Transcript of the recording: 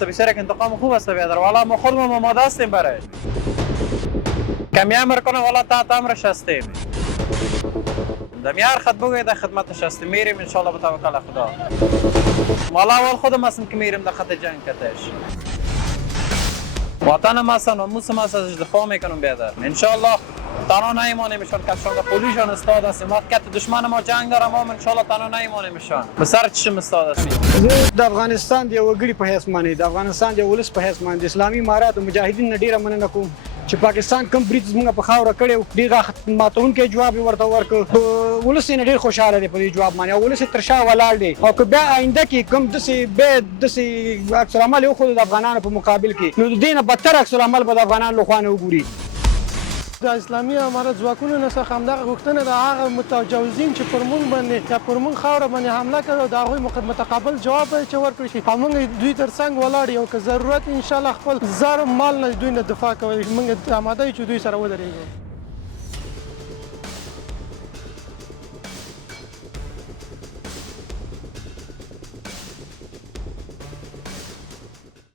بسیار انتقام خوب است بیادر والا ما خودمون آماده هستیم برش کمی امر کنه والا تحت امرش هستیم دم هر خط بگوید در خدمتش هستیم میریم انشالله به توکل خدا والا اول خودم هستم که میریم در خط جنگ کتش وطنم هستن و موسم هست ازش دفاع میکنم بیادر انشالله تنها نیمانیمشان کشان در پولیشان استاد هستیم وقت که دشمن ما جنگ دارم ما انشالله تنها نیمانیمشان به سر چشم استاد هستیم زه د افغانستان د یو وګړي په حیث باندې د افغانستان د ولس په حیث باندې اسلامي امارات او مجاهدین نه ډیره مننه کوم چې پاکستان کوم برید زموږ په خاوره کړی ډېر ماتونکی جواب یې ورته ورکړ ولس یې ډېر خوشحاله دی په دې جواب باندې او ولس یې تر شا ولاړ دی او که بیا آینده کې کوم داسې عکس العمل وښودو د افغانانو په مقابل کې نو د دې نه بدتر عکس العمل به د افغانانو له خوا نه وګوري د اسلامي امارت ځواکونو نه څخه همدغه غوښتنه د هغه متجاوزین چې پر موږ باندې یا پر موږ خاوره باندې حمله کوي او د هغوی متقابل جواب چې ورکړي شي او موږ دوی تر څنګ ولاړ یو که ضرورت انشاءالله خپل زر مال نه دوی نه دفاع کوي موږ آماده یو چې دوی سره ودرېږو